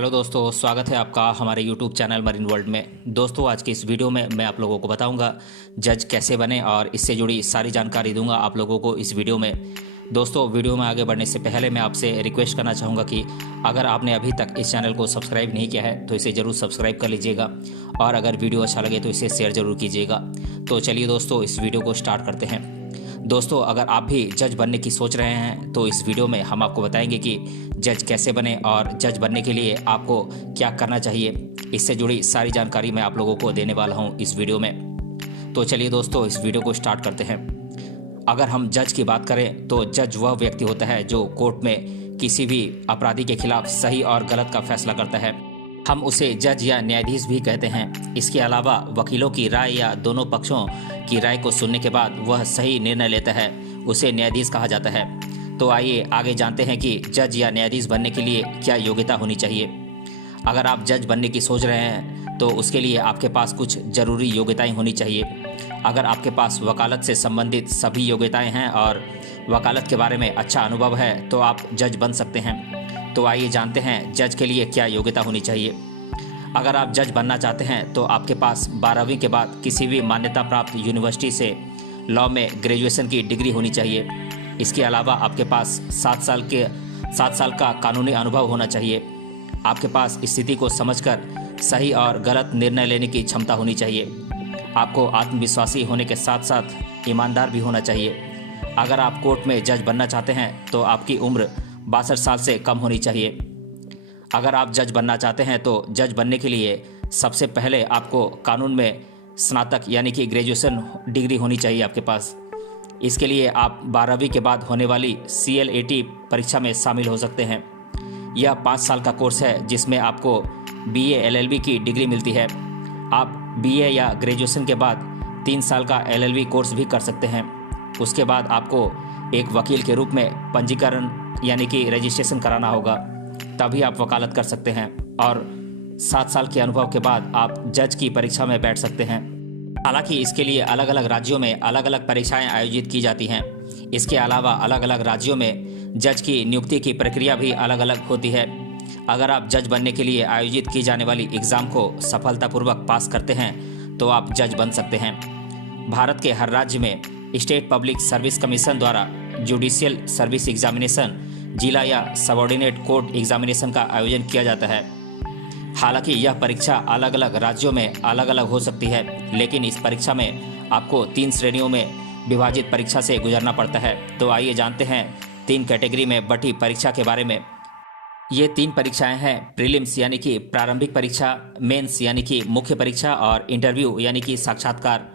Hello दोस्तों, स्वागत है आपका हमारे YouTube चैनल मरीन वर्ल्ड में। दोस्तों, आज की इस वीडियो में मैं आप लोगों को बताऊंगा जज कैसे बने और इससे जुड़ी सारी जानकारी दूंगा आप लोगों को इस वीडियो में। दोस्तों, वीडियो में आगे बढ़ने से पहले मैं आपसे रिक्वेस्ट करना चाहूँगा कि अगर आपने अभी तक इस चैनल को सब्सक्राइब नहीं किया है तो इसे ज़रूर सब्सक्राइब कर लीजिएगा और अगर वीडियो अच्छा लगे तो इसे शेयर ज़रूर कीजिएगा। तो चलिए दोस्तों, इस वीडियो को स्टार्ट करते हैं। दोस्तों, अगर आप भी जज बनने की सोच रहे हैं तो इस वीडियो में हम आपको बताएंगे कि जज कैसे बने और जज बनने के लिए आपको क्या करना चाहिए। इससे जुड़ी सारी जानकारी मैं आप लोगों को देने वाला हूं इस वीडियो में। तो चलिए दोस्तों, इस वीडियो को स्टार्ट करते हैं। अगर हम जज की बात करें तो जज वह व्यक्ति होता है जो कोर्ट में किसी भी अपराधी के खिलाफ सही और गलत का फैसला करता है। हम उसे जज या न्यायाधीश भी कहते हैं। इसके अलावा वकीलों की राय या दोनों पक्षों की राय को सुनने के बाद वह सही निर्णय लेता है, उसे न्यायाधीश कहा जाता है। तो आइए आगे जानते हैं कि जज या न्यायाधीश बनने के लिए क्या योग्यता होनी चाहिए। अगर आप जज बनने की सोच रहे हैं तो उसके लिए आपके पास कुछ जरूरी योग्यताएं होनी चाहिए। अगर आपके पास वकालत से संबंधित सभी योग्यताएं हैं और वकालत के बारे में अच्छा अनुभव है तो आप जज बन सकते हैं। तो आइए जानते हैं जज के लिए क्या योग्यता होनी चाहिए। अगर आप जज बनना चाहते हैं तो आपके पास 12वीं के बाद किसी भी मान्यता प्राप्त यूनिवर्सिटी से लॉ में ग्रेजुएशन की डिग्री होनी चाहिए। इसके अलावा आपके पास 7 साल का कानूनी अनुभव होना चाहिए। आपके पास स्थिति को समझकर सही और गलत निर्णय लेने की क्षमता होनी चाहिए। आपको आत्मविश्वासी होने के साथ साथ ईमानदार भी होना चाहिए। अगर आप कोर्ट में जज बनना चाहते हैं तो आपकी उम्र 62 साल से कम होनी चाहिए। अगर आप जज बनना चाहते हैं तो जज बनने के लिए सबसे पहले आपको कानून में स्नातक यानी कि ग्रेजुएशन डिग्री होनी चाहिए आपके पास। इसके लिए आप 12वीं के बाद होने वाली CLAT परीक्षा में शामिल हो सकते हैं। यह 5 साल का कोर्स है जिसमें आपको BA LLB की डिग्री मिलती है। आप BA या ग्रेजुएशन के बाद 3 साल का LLB कोर्स भी कर सकते हैं। उसके बाद आपको एक वकील के रूप में पंजीकरण यानी कि रजिस्ट्रेशन कराना होगा, तभी आप वकालत कर सकते हैं और 7 साल के अनुभव के बाद आप जज की परीक्षा में बैठ सकते हैं। हालांकि इसके लिए अलग अलग राज्यों में अलग अलग परीक्षाएं आयोजित की जाती हैं। इसके अलावा अलग अलग राज्यों में जज की नियुक्ति की प्रक्रिया भी अलग अलग होती है। अगर आप जज बनने के लिए आयोजित की जाने वाली एग्ज़ाम को सफलतापूर्वक पास करते हैं तो आप जज बन सकते हैं। भारत के हर राज्य में स्टेट पब्लिक सर्विस कमीशन द्वारा जुडिशियल सर्विस एग्जामिनेशन, जिला या सबऑर्डिनेट कोर्ट एग्जामिनेशन का आयोजन किया जाता है। हालांकि यह परीक्षा अलग अलग राज्यों में अलग अलग हो सकती है, लेकिन इस परीक्षा में आपको 3 श्रेणियों में विभाजित परीक्षा से गुजरना पड़ता है। तो आइए जानते हैं 3 कैटेगरी में बटी परीक्षा के बारे में। ये 3 परीक्षाएं हैं प्रीलिम्स यानी कि प्रारंभिक परीक्षा, मेंस यानी कि मुख्य परीक्षा और इंटरव्यू यानी कि साक्षात्कार।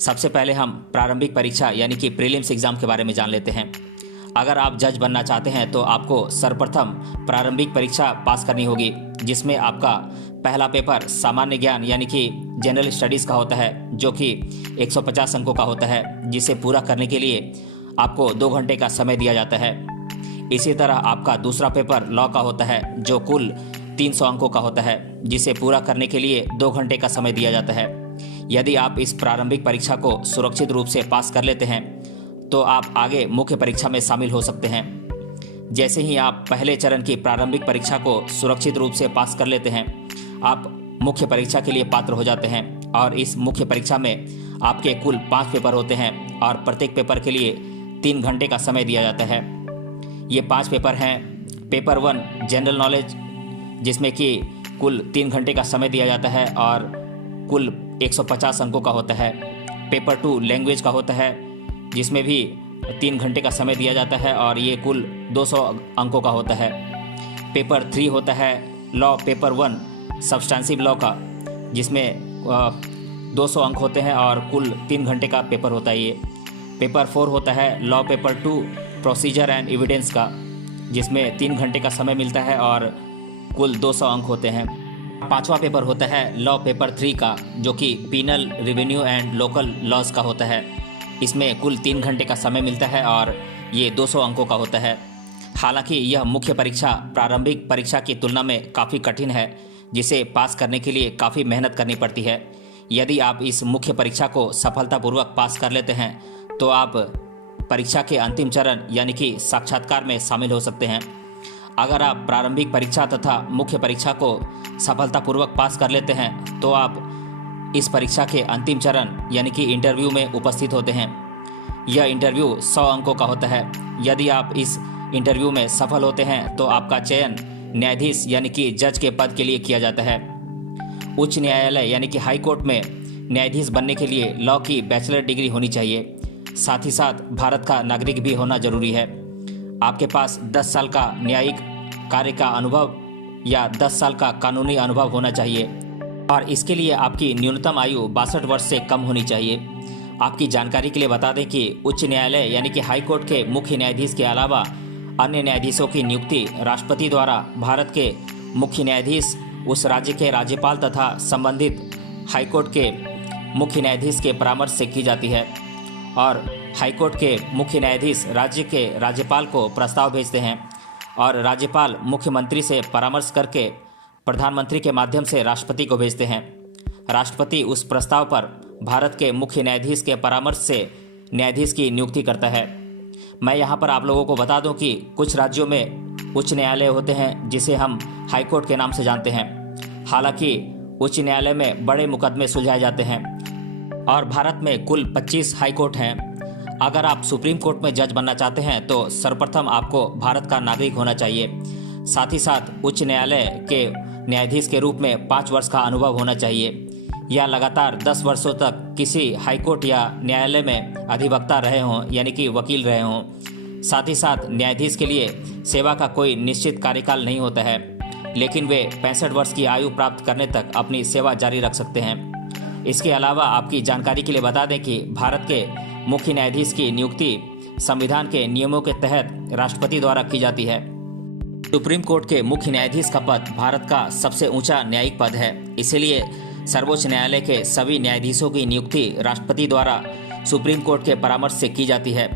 सबसे पहले हम प्रारंभिक परीक्षा यानी कि प्रीलिम्स एग्जाम के बारे में जान लेते हैं। अगर आप जज बनना चाहते हैं तो आपको सर्वप्रथम प्रारंभिक परीक्षा पास करनी होगी, जिसमें आपका पहला पेपर सामान्य ज्ञान यानी कि जनरल स्टडीज़ का होता है, जो कि 150 अंकों का होता है, जिसे पूरा करने के लिए आपको 2 घंटे का समय दिया जाता है। इसी तरह आपका दूसरा पेपर लॉ का होता है, जो कुल 300 अंकों का होता है, जिसे पूरा करने के लिए 2 घंटे का समय दिया जाता है। यदि आप इस प्रारंभिक परीक्षा को सुरक्षित रूप से पास कर लेते हैं तो आप आगे मुख्य परीक्षा में शामिल हो सकते हैं। जैसे ही आप पहले चरण की प्रारंभिक परीक्षा को सुरक्षित रूप से पास कर लेते हैं, आप मुख्य परीक्षा के लिए पात्र हो जाते हैं और इस मुख्य परीक्षा में आपके कुल 5 पेपर होते हैं और प्रत्येक पेपर के लिए 3 घंटे का समय दिया जाता है। ये 5 पेपर हैं। पेपर 1 जनरल नॉलेज, जिसमें कि कुल 3 घंटे का समय दिया जाता है और कुल 150 अंकों का होता है। पेपर 2 लैंग्वेज का होता है, जिसमें भी 3 घंटे का समय दिया जाता है और ये कुल 200 अंकों का होता है। पेपर 3 होता है लॉ पेपर 1 सब्सटेंसिव लॉ का, जिसमें 200 अंक होते हैं और कुल 3 घंटे का पेपर होता है ये। पेपर 4 होता है law paper 2 procedure and evidence का, जिसमें 3 घंटे का समय मिलता है और कुल 200 अंक होते हैं। 5वां पेपर होता है लॉ पेपर 3 का, जो कि penal, revenue and local laws का होता है। इसमें कुल 3 घंटे का समय मिलता है और ये 200 अंकों का होता है। हालांकि यह मुख्य परीक्षा प्रारंभिक परीक्षा की तुलना में काफ़ी कठिन है, जिसे पास करने के लिए काफ़ी मेहनत करनी पड़ती है। यदि आप इस मुख्य परीक्षा को सफलतापूर्वक पास कर लेते हैं तो आप परीक्षा के अंतिम चरण यानी कि साक्षात्कार में शामिल हो सकते हैं। अगर आप प्रारंभिक परीक्षा तथा मुख्य परीक्षा को सफलतापूर्वक पास कर लेते हैं तो आप इस परीक्षा के अंतिम चरण यानी कि इंटरव्यू में उपस्थित होते हैं। यह इंटरव्यू 100 अंकों का होता है। यदि आप इस इंटरव्यू में सफल होते हैं तो आपका चयन न्यायाधीश यानी कि जज के पद के लिए किया जाता है। उच्च न्यायालय यानी कि हाई कोर्ट में न्यायाधीश बनने के लिए लॉ की बैचलर डिग्री होनी चाहिए। साथ ही साथ भारत का नागरिक भी होना जरूरी है। आपके पास 10 साल का न्यायिक कार्य का अनुभव या 10 साल का कानूनी अनुभव होना चाहिए और इसके लिए आपकी न्यूनतम आयु 62 वर्ष से कम होनी चाहिए। आपकी जानकारी के लिए बता दें कि उच्च न्यायालय यानी कि हाई कोर्ट के मुख्य न्यायाधीश के अलावा अन्य न्यायाधीशों की नियुक्ति राष्ट्रपति द्वारा भारत के मुख्य न्यायाधीश, उस राज्य के राज्यपाल तथा संबंधित हाईकोर्ट के मुख्य न्यायाधीश के परामर्श से की जाती है और हाईकोर्ट के मुख्य न्यायाधीश राज्य के राज्यपाल को प्रस्ताव भेजते हैं और राज्यपाल मुख्यमंत्री से परामर्श करके प्रधानमंत्री के माध्यम से राष्ट्रपति को भेजते हैं। राष्ट्रपति उस प्रस्ताव पर भारत के मुख्य न्यायाधीश के परामर्श से न्यायाधीश की नियुक्ति करता है। मैं यहाँ पर आप लोगों को बता दूं कि कुछ राज्यों में उच्च न्यायालय होते हैं जिसे हम हाई कोर्ट के नाम से जानते हैं। हालांकि उच्च न्यायालय में बड़े मुकदमे सुलझाए जाते हैं और भारत में कुल 25 हाई कोर्ट हैं। अगर आप सुप्रीम कोर्ट में जज बनना चाहते हैं तो सर्वप्रथम आपको भारत का नागरिक होना चाहिए। साथ ही साथ उच्च न्यायालय के न्यायाधीश के रूप में 5 वर्ष का अनुभव होना चाहिए या लगातार 10 वर्षों तक किसी हाई कोर्ट या न्यायालय में अधिवक्ता रहे हों यानी कि वकील रहे हों। साथ ही साथ न्यायाधीश के लिए सेवा का कोई निश्चित कार्यकाल नहीं होता है, लेकिन वे 65 वर्ष की आयु प्राप्त करने तक अपनी सेवा जारी रख सकते हैं। इसके अलावा आपकी जानकारी के लिए बता दें कि भारत के मुख्य न्यायाधीश की नियुक्ति संविधान के नियमों के तहत राष्ट्रपति द्वारा की जाती है। सुप्रीम कोर्ट के मुख्य न्यायाधीश का पद भारत का सबसे ऊंचा न्यायिक पद है, इसीलिए सर्वोच्च न्यायालय के सभी न्यायाधीशों की नियुक्ति राष्ट्रपति द्वारा सुप्रीम कोर्ट के परामर्श से की जाती है।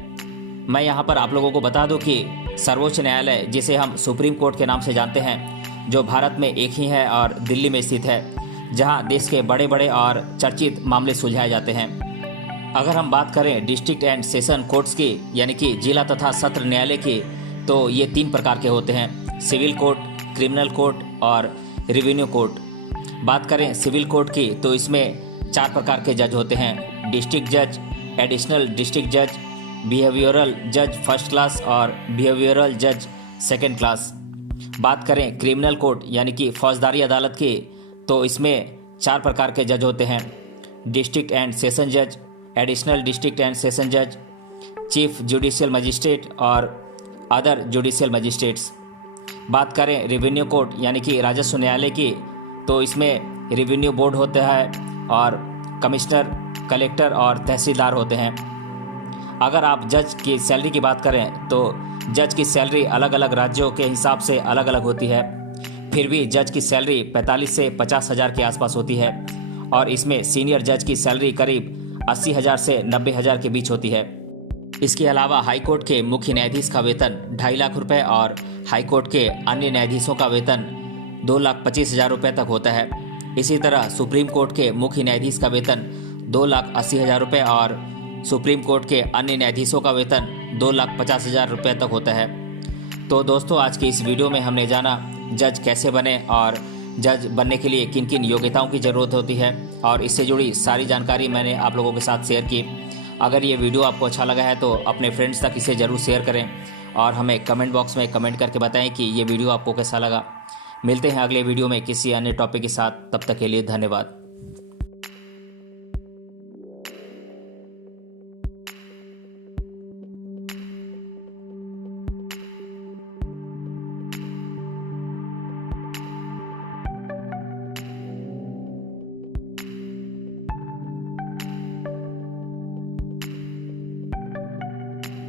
मैं यहाँ पर आप लोगों को बता दूं कि सर्वोच्च न्यायालय, जिसे हम सुप्रीम कोर्ट के नाम से जानते हैं, जो भारत में एक ही है और दिल्ली में स्थित है, जहाँ देश के बड़े बड़े और चर्चित मामले सुलझाए जाते हैं। अगर हम बात करें डिस्ट्रिक्ट एंड सेशन कोर्ट्स की यानी कि जिला तथा सत्र न्यायालय की, तो ये 3 प्रकार के होते हैं: सिविल कोर्ट, क्रिमिनल कोर्ट और रेवेन्यू कोर्ट। बात करें सिविल कोर्ट की तो इसमें 4 प्रकार के जज होते हैं: डिस्ट्रिक्ट जज, एडिशनल डिस्ट्रिक्ट जज, बिहेवियरल जज फर्स्ट क्लास और बिहेवियरल जज सेकेंड क्लास। बात करें क्रिमिनल कोर्ट यानी कि फौजदारी अदालत की, तो इसमें 4 प्रकार के जज होते हैं: डिस्ट्रिक्ट एंड सेशन जज, एडिशनल डिस्ट्रिक्ट एंड सेशन जज, चीफ जुडिशियल मजिस्ट्रेट और अदर जुडिशियल मजिस्ट्रेट्स। बात करें रेवेन्यू कोर्ट यानी कि राजस्व न्यायालय की, तो इसमें रेवेन्यू बोर्ड होता है और कमिश्नर, कलेक्टर और तहसीलदार होते हैं। अगर आप जज की सैलरी की बात करें तो जज की सैलरी अलग अलग राज्यों के हिसाब से अलग अलग होती है, फिर भी जज की सैलरी 45 से 50 हज़ार के आसपास होती है और इसमें सीनियर जज की सैलरी करीब 80 हज़ार से 90 हज़ार के बीच होती है। इसके अलावा हाई कोर्ट के मुख्य न्यायाधीश का वेतन 2.5 लाख रुपए और हाई कोर्ट के अन्य न्यायाधीशों का वेतन 2,25,000 रुपये तक होता है। इसी तरह सुप्रीम कोर्ट के मुख्य न्यायाधीश का वेतन 2,80,000 रुपये और सुप्रीम कोर्ट के अन्य न्यायाधीशों का वेतन 2,50,000 रुपये तक होता है। तो दोस्तों, आज की इस वीडियो में हमने जाना जज कैसे बने और जज बनने के लिए किन किन योग्यताओं की ज़रूरत होती है और इससे जुड़ी सारी जानकारी मैंने आप लोगों के साथ शेयर की। अगर ये वीडियो आपको अच्छा लगा है तो अपने फ्रेंड्स तक इसे ज़रूर शेयर करें और हमें कमेंट बॉक्स में कमेंट करके बताएं कि ये वीडियो आपको कैसा लगा। मिलते हैं अगले वीडियो में किसी अन्य टॉपिक के साथ, तब तक के लिए धन्यवाद।